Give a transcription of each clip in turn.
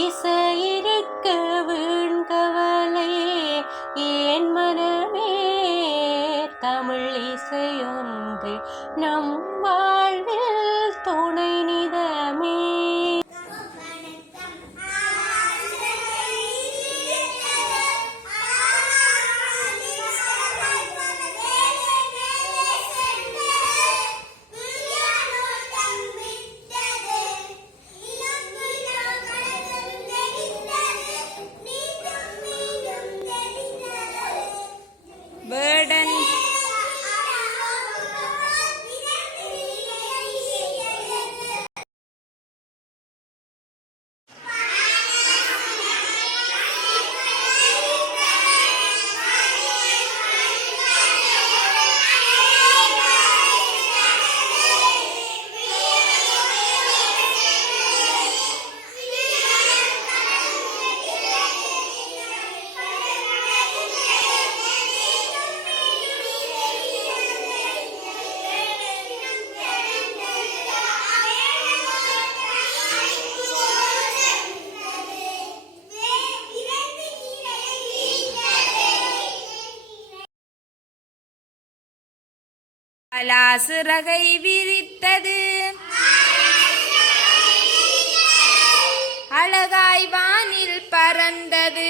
இசையிருக்க வீண்கவலை ஏன் மனமே, தமிழ் இசையொன்று நம் வாழ்வில் துணை நிதமே. சிறகை விரித்தது, அழகாய் வானில் பறந்தது,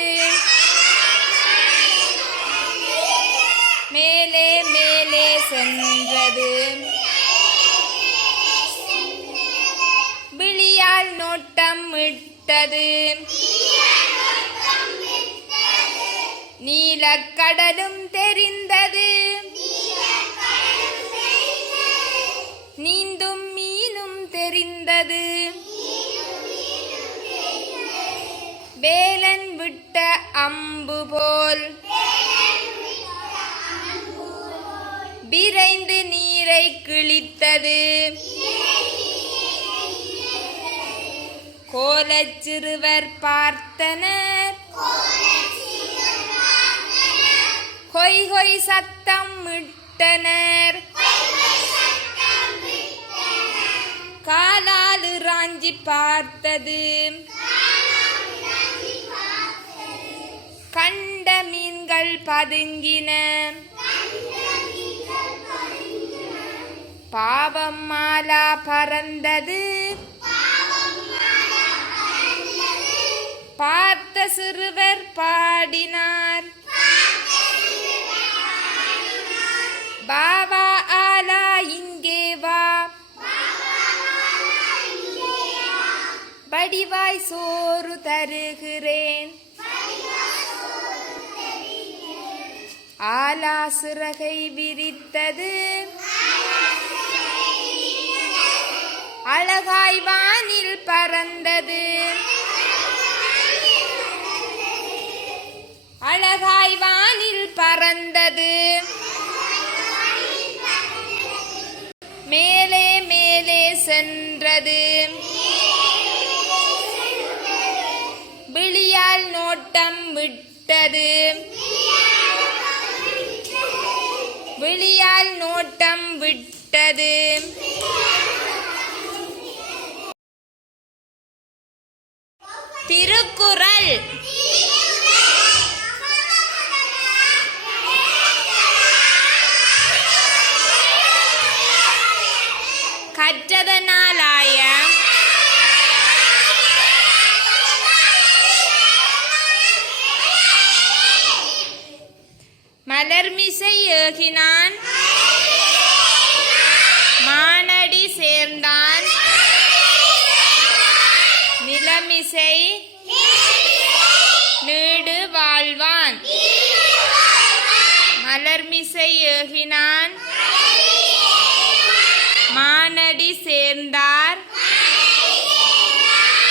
மேலே மேலே சென்றது, விழியால் நோட்டம் இட்டது, நீலக்கடலும் தெரிந்தது, நீந்தும் மீனும் தெரிந்தது, வேலன் விட்ட அம்பு போல் விரைந்து நீரை கிழித்தது, கோலச் சிறுவர் பார்த்தனர், ஹொய் ஹொய் சத்தம் இட்டனர், காலால் ராஞ்சி பார்த்தது, கண்ட மீன்கள் பதுங்கின, பாவம் மாலா பறந்தது, பார்த்த சிறுவர் பாடினார், பாவா ஆலா இங்கே வா, வடிவாய் சோறு தருகிறேன், ஆலா சிறகை விரித்தது, அழகாய் வானில் பறந்தது, அழகாய் வானில் பறந்தது, மேலே மேலே சென்றது, விழியால் நோட்டம் விட்டது, விழியால் நோட்டம் விட்டது, திருக்குறள். கற்றதனாலாய மலர்மிசை ஏகினான், மானடி சேர்ந்தான், நிலமிசை நீடு வாழ்வான், மலர்மிசை ஏகினான், மானடி சேர்ந்தார்,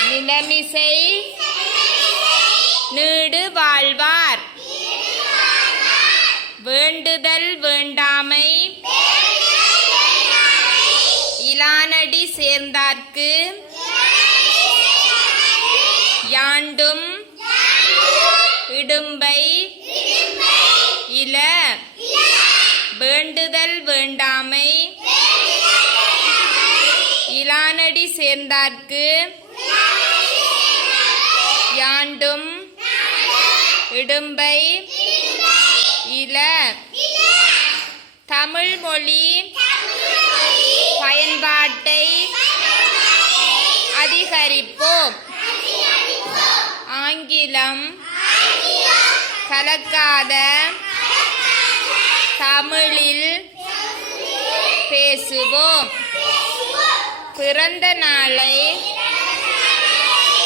நிலமிசை நீடு வாழ்வார். வேண்டுதல் வேண்டாமை இலானடி சேர்ந்தார்க்கு, யாண்டும் இடும்பை இல. வேண்டுதல் வேண்டாமை இலானடி சேர்ந்தார்க்கு, யாண்டும் இடும்பை இல தமிழ் மொழி பயன்பாட்டை அதிகரிப்போம். ஆங்கிலம் கலக்காத தமிழில் பேசுவோம். பிறந்த நாளை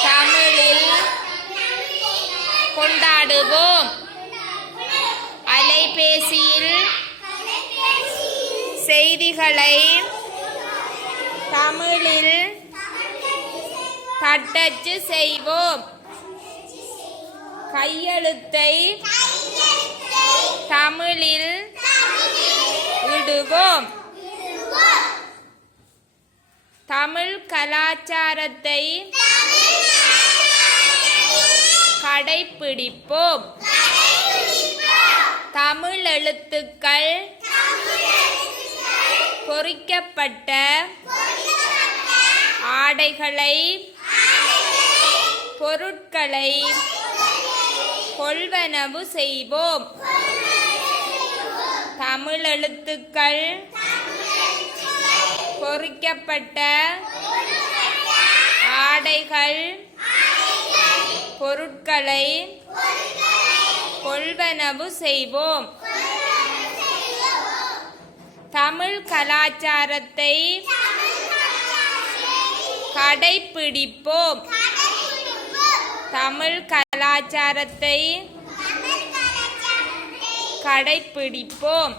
தமிழில் கொண்டாடுவோம். அலைபேசியில் செய்திகளை தமிழில் தட்டச்சு செய்வோம். கையெழுத்தை தமிழில் இடுவோம். தமிழ் கலாச்சாரத்தை கடைப்பிடிப்போம். தமிழ் எழுத்துக்கள் பொறிக்கப்பட்ட ஆடைகளை பொருட்களை கொள்வனவு செய்வோம். தமிழ் எழுத்துக்கள் பொறிக்கப்பட்ட ஆடைகள் பொருட்களை கொள்வனவு செய்வோம். தமிழ் கலாச்சாரத்தை கடைப்பிடிப்போம். தமிழ் கலாச்சாரத்தை கடைப்பிடிப்போம்.